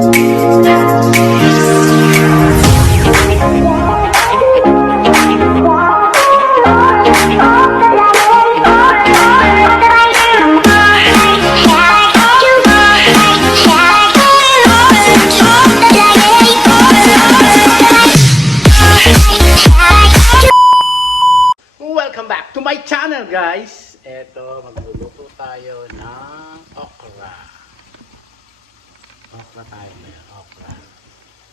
Welcome back to my channel, guys. Eto, magluluto tayo ng okra. Okra tayo ngayon, okra.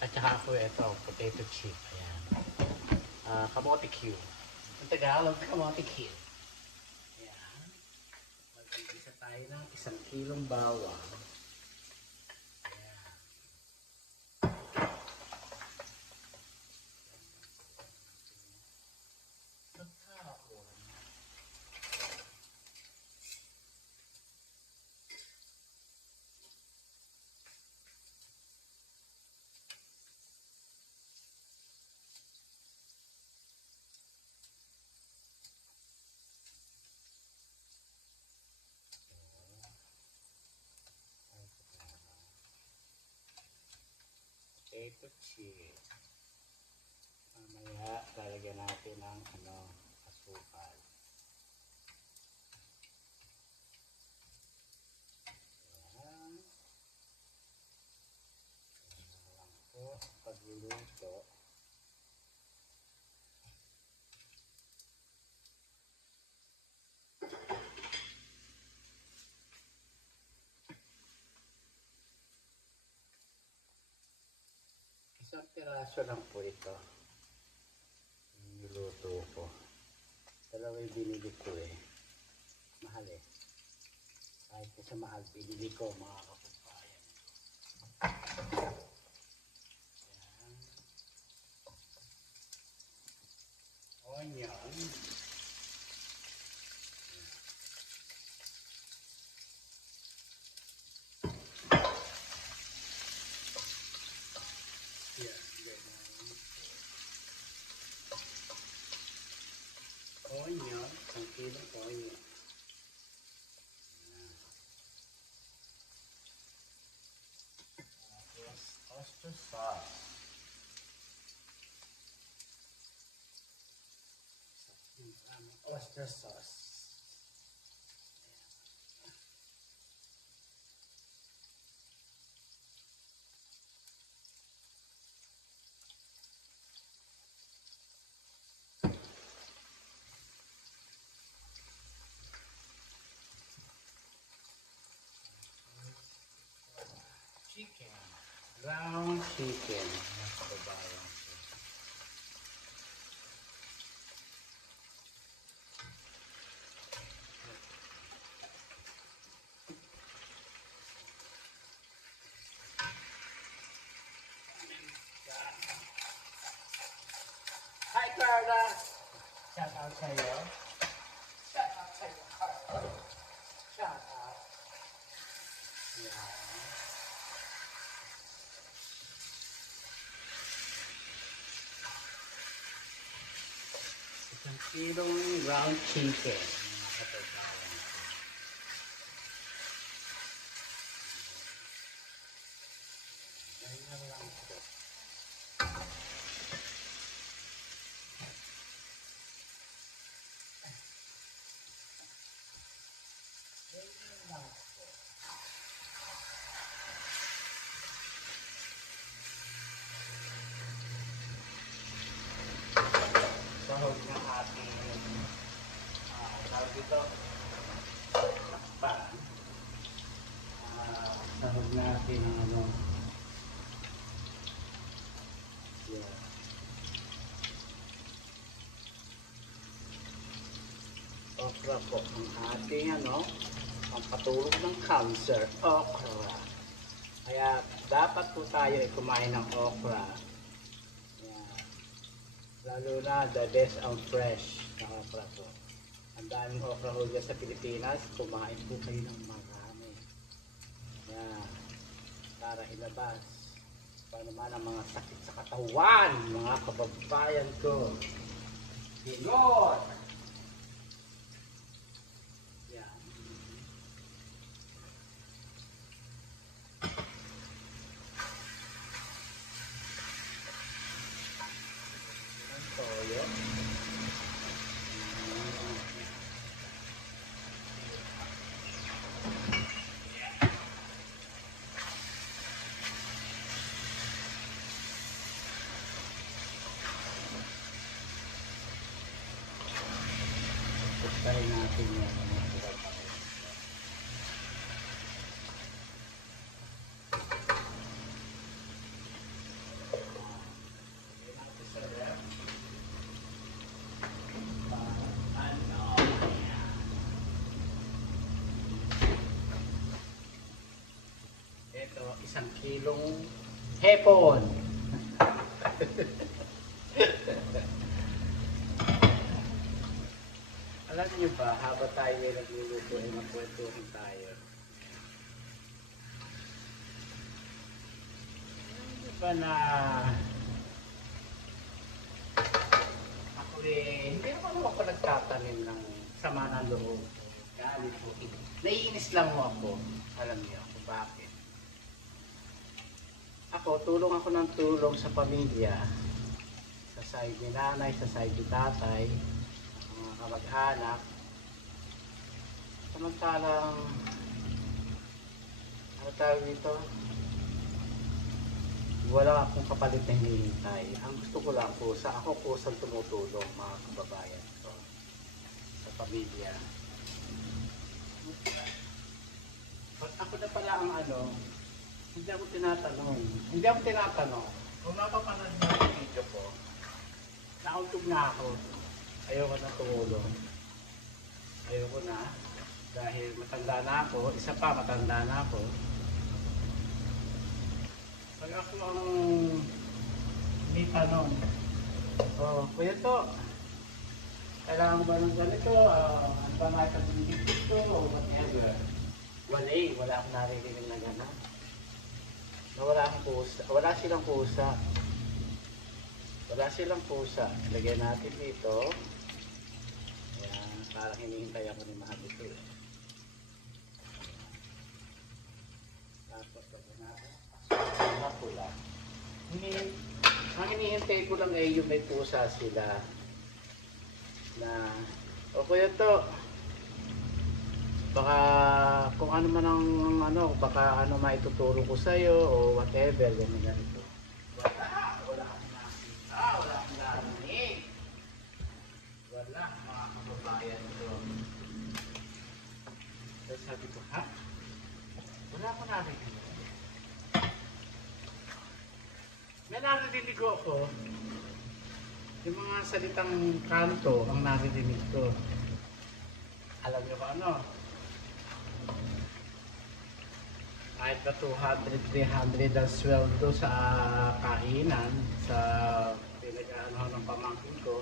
At saka ako ito, potato chip. Ayan. Kamote cube. Ang Tagalog, kamote cube. Ayan. Mag-isa tayo ng 1 kilong bawang. Potato chip. Mamaya lalagyan natin ng asukal. Ayan. Ayan lang po pagluluto. Isang piraso lang po ito. Niluto ko. Dalawa yung binili ko eh. Mahal eh. Kahit sa mahal, binili ko mga kapagpayan. Ayan. Onion. Yan, ganyan. Onion, 1 kilong onion. Tapos, oyster sauce. Oyster sauce. Chicken. Ground chicken. Nakababayan ko. Hi, Carla! Shout out sa'yo. Shout out sa'yo, Carla. Shout out. Yeah. 1 kilong ground chicken. Mga kapagbayan ko. Ganyan lang po. Ganyan lang po. Sahog na ating tawag dito takpan. Sahog na ating yeah. Okra po ang ating ang patulog ng cancer, okra. Kaya dapat po tayo kumain ng okra. Lalo na the best ang fresh na okra po. Ang daming okra ho dyan sa Pilipinas, kumain po kayo ng marami. Yan. Para ilabas pa naman ang mga sakit sa katawan, mga kababayan ko. Pinot! Yan. natin yan. Ito, 1 kilong hepon. Alam niyo ba, habang tayo ay nagluluto ay magkwentuhin tayo. Alam niyo ba na ako hindi naman ako nagtatanim ng sama ng loob. Galit po. Naiinis lang mo ako. Alam niyo ako bakit. Tulong ako ng tulong sa pamilya. Sa side ni nanay, sa side ni tatay, mga kamag-anak. Samantalang, ano tawag dito? Wala akong kapalit na hinihintay. Ang gusto ko lang po, ako kusang tumutulong mga kababayan ko sa pamilya. Pag ako na pala ang hindi ako tinatanong. Kung napapanood mo yung video ko, nauntog na ako. Ayoko na tumulong. Ayoko na. Dahil matanda na ako. Isa pa, matanda na ako. Pag ako ang may tanong, kuya to, kailangan ba ng ganito? Ano ba may pag-ibig dito? O whatever. Wala akong naririnig na gano'n. Wala silang pusa. Wala silang pusa. Lagyan natin dito. Ayan, parang hinihintay ako ni Mahal ito. Tapos lagyan natin. Pula. Ang hinihintay ko lang ay yung may pusa sila. Na, kuya to. Baka kung ano man ang baka maituturo ko sa iyo o whatever, ganito. Wala akong nakita, wala akong narinig. Wala, mga kababayan ko. Tapos sabi ko, ha? Wala akong narinig. May narinig ako. Yung mga salitang kanto ang narinig ko. Alam niyo ba ano? Kahit na 200, 300 ang sweldo sa kainan, sa pinag-aanohan ng pamangkin ko,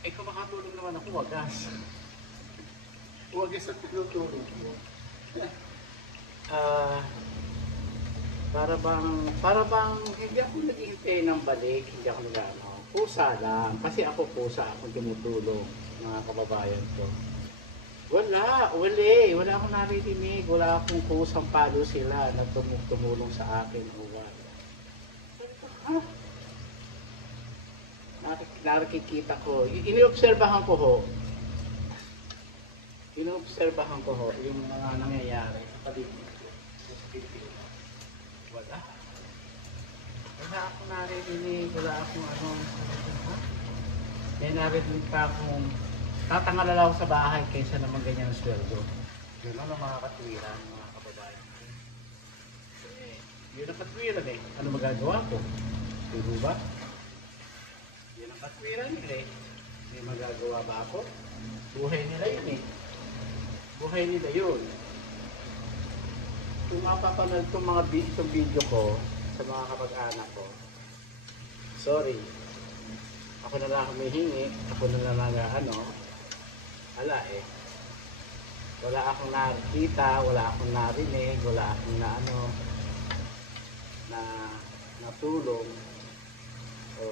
kung makatulong naman ako, wagas. Wagas ang tinutulong ko. Para bang hindi ako naghihintay ng balik, hindi ako pusa lang. Kasi ako pusa, akong tumutulong, mga kababayan ko. Wala akong naririnig, wala akong kusang palo sila na tumulong sa akin o wala. Nakikita ko, iniobserbahan ko yung mga nangyayari sa paligid ko. Wala akong naririnig, wala akong may naririnig pa akong tatangalala ako sa bahay kaysa naman ganyan ang sweldo. Yun ang mga katwiran, mga kababayan. Yun ang katwiran eh. Ano magagawa ko? Diba ba? Yun ang katwiran nila eh. May magagawa ba ako? Buhay nila yun eh. Buhay nila yun. Kung mapapanood itong mga video ko sa mga kapag-anak ko, sorry. Ako na lang humihingi, ako na lang wala akong nakita, wala akong narinig, wala akong natulong o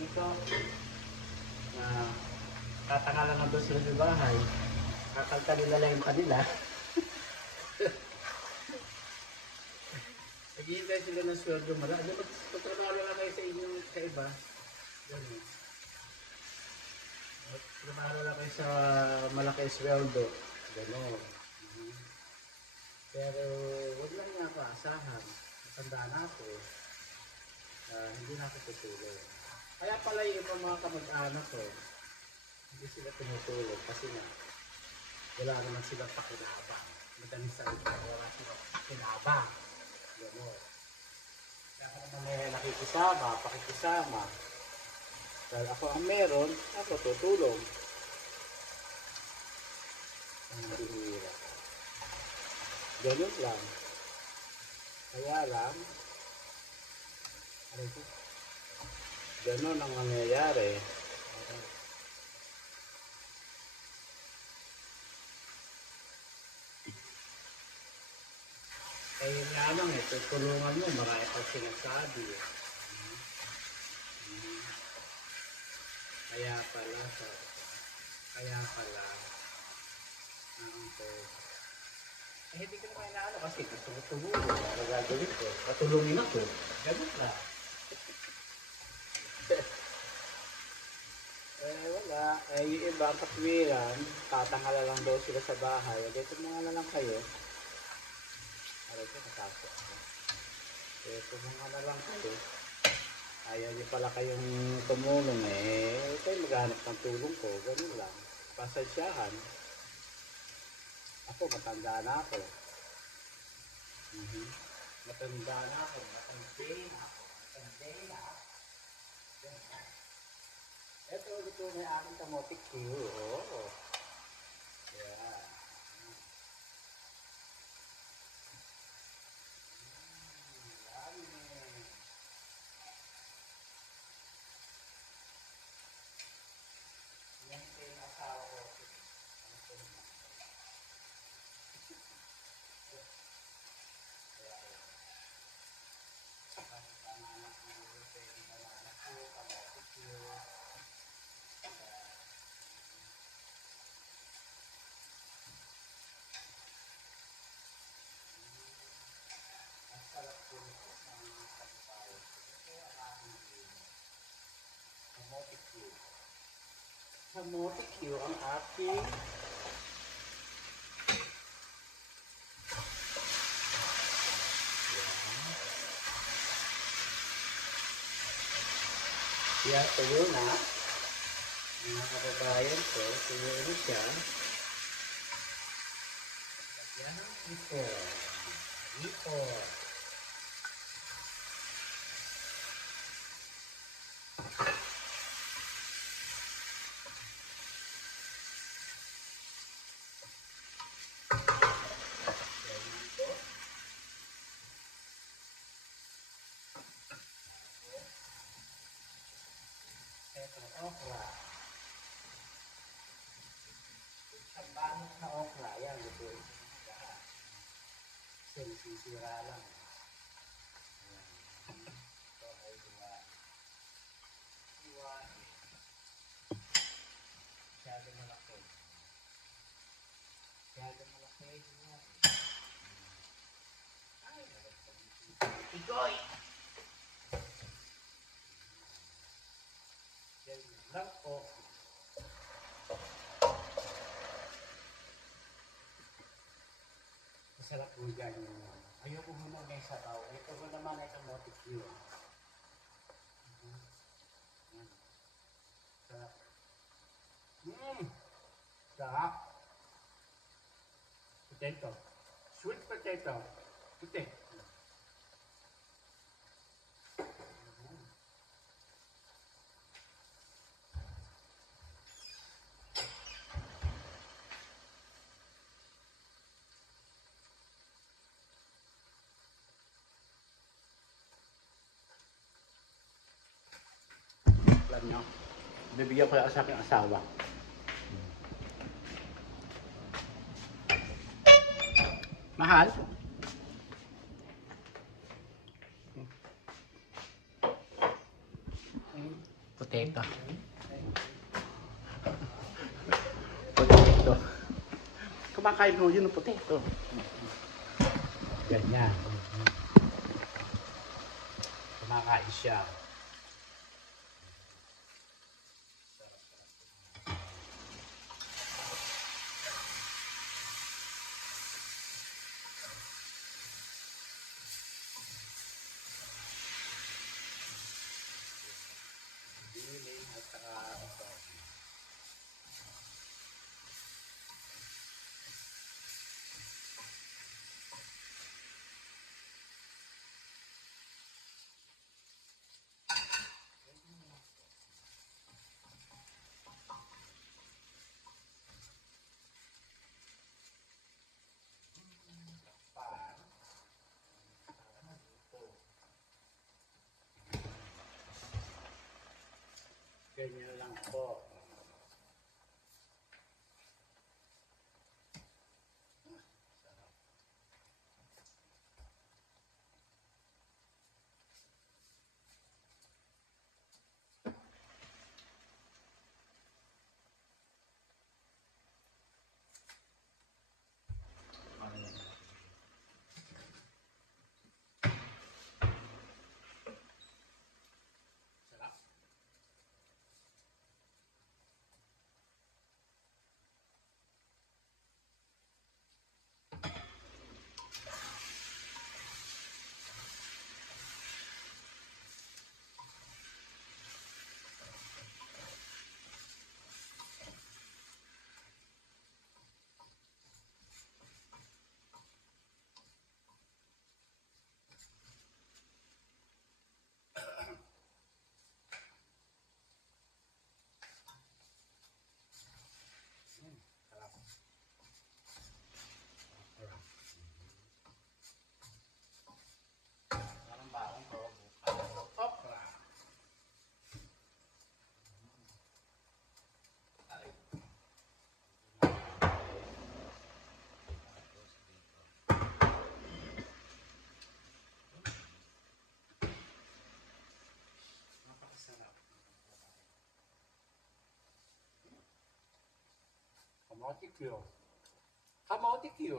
dito na tatangalan ng doon sila sa bahay, kakalkalila lang yung kanila. Naghihintay sila ng sweldo malaki. Pagtrabaho lang kayo sa inyo sa iba. Ganun. Trabaho lang kayo sa malaki sweldo. Gano'n. Pero huwag lang nga ako asahan. Matanda na ako. Hindi na ako tutulong. Kaya pala yung ibang mga kamag-anak ko, hindi sila tumutulog kasi nga wala naman silang pakinabang. Madaling salita, wala silang pakinabang. Gano'n. Kaya ako naman nakikisama, pakikisama. Dahil ako ang meron, ako tutulong. Ang bihira. Ganun lang. Kaya lang, ano ito? Ganun ang mangyayari. Kaya yun lamang tutulungan mo, marami pang sinasabi. Kaya pala, hindi ko naman inaano kasi gusto ko tumulong. Ano gagawin ko? Patulungin ako. Ganun lang. Wala. Yung iba ang katwiran, tatangala lang daw sila sa bahay. Dito mga na lang kayo. Aray ko, natakot ako. Dito mga na lang kayo. Ayaw niyo pala kayong tumulong kayo maghanap ng tulong ko. Ganun lang. Pasensyahan. Ako, matanda na ako. Matanda na ako. Ito may aking kamotik queue. Oo. Yeah. Yan ito yung asawa ko. Kamote Q ang aking yan, tuyo na mga kababayan ko, tuyo na siya yan ang ipon okra. Ang bangot na okra, yan, lutuin ko na lahat. Sisira lang. Ito ay hiwain. Masyado malaki. Hiwain. Ay, Igoy! Yan lang po. Masarap po ganyan. Ayoko muna may sabaw. Ito ko naman ay kamote Q. Sarap. Sarap. Potato. Sweet potato. Puti. Alam nyo, bibigyan ko lang sa aking asawa. Mahal? Potato. Potato. Kumakain mo yun ng potato. Ganyan. Kumakain siya. Ganyan lang po. Sarap. Sarap. Sarap. Sarap. Parang baong ko. Okra. Ay. Tapos dito. Napakasarap. Kamote Q. Kamote Q.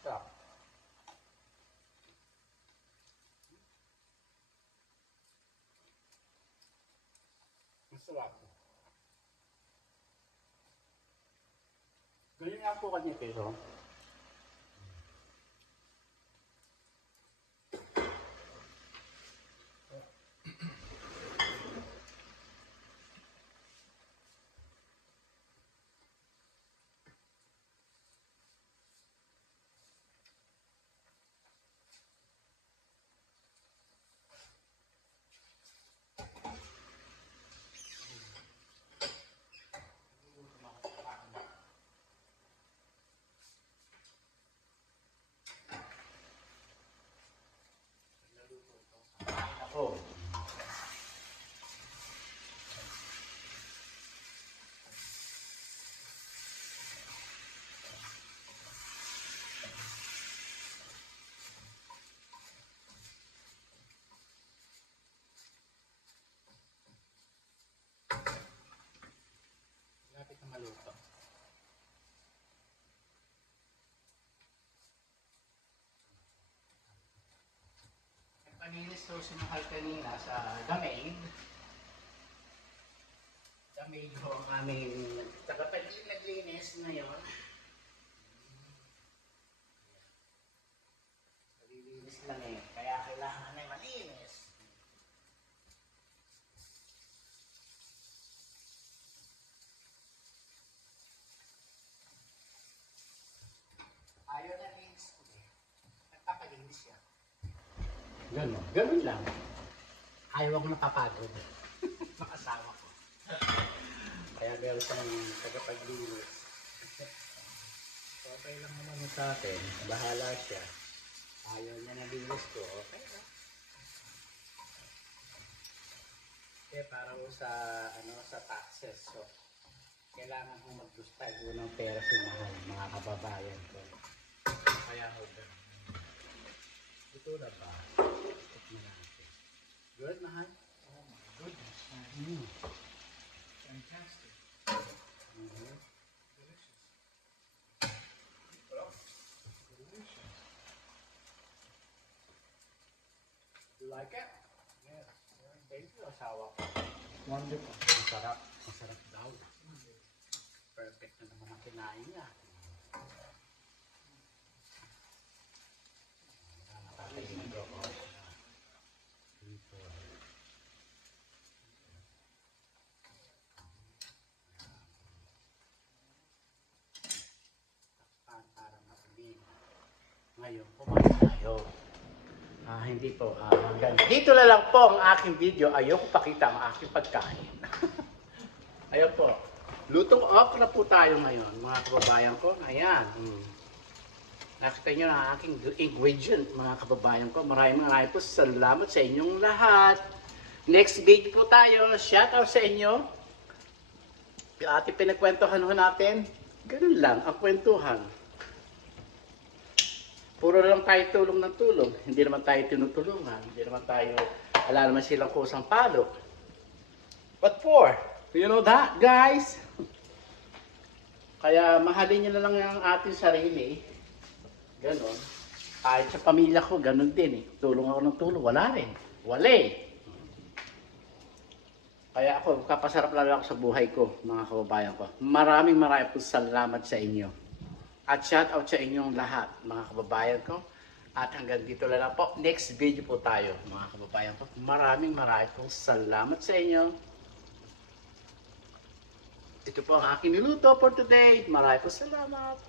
Sarap. Masarap. Ganyan nga po kanina pero. Ako. Lapit na maluto. Paninis to sinuhal kanina sa Damaid. Damaid ho ang aming naglinis ngayon. Nalilinis lang eh, kaya kailangan na malinis. Ayaw na linis ko eh. Nagpapalinis siya. Ganun lang. Ayaw ako napapagod. Makasawa ko. Kaya meron siyang tagapaglinis. Okay lang naman sa akin. Bahala siya. Ayaw niya nalinis ko. Okay lang. Kaya parang sa sa taxes. So, kailangan kong mag-gustay ng pera si mahal, mga kababayan ko. Kaya ho ganun. Ito na ba? Tikman natin. Good, mahal? Oh my goodness. Fantastic. Delicious. Delicious. You like it? Yes. Thank you, asawa ko. Wonderful. Masarap. Masarap daw. Perfect na naman ang kinain niya. Nakakalimutan ko. Dito. Para matuloy. Ngayon, kumain tayo. Hindi po. Hanggang dito na lang po ang aking video. Ayoko pakita ang aking pagkain. Ayun po. Lutong okra po tayo ngayon, mga kababayan ko. Ayan. Nakita nyo na ang aking ingredient, mga kababayan ko. Maraming po salamat sa inyong lahat. Next video po tayo. Shout out sa inyo. Yung ating pinagkwentuhan ho natin, ganun lang ang kwentuhan. Puro lang tayo tulong ng tulong. Hindi naman tayo tinutulungan. Hindi naman tayo, wala naman silang kusang palo. What for? You know that, guys? Kaya mahalin nyo na lang ang ating sarili. Ganon. Kahit sa pamilya ko, ganon din eh. Tulong ako ng tulong. Wala rin. Wala eh. Kaya ako, kapasarap lalo ako sa buhay ko, mga kababayan ko. Maraming po salamat sa inyo. At shout out sa inyong lahat, mga kababayan ko. At hanggang dito lang po. Next video po tayo, mga kababayan ko. Maraming po salamat sa inyo. Ito po ang aking niluto for today. Maraming po salamat.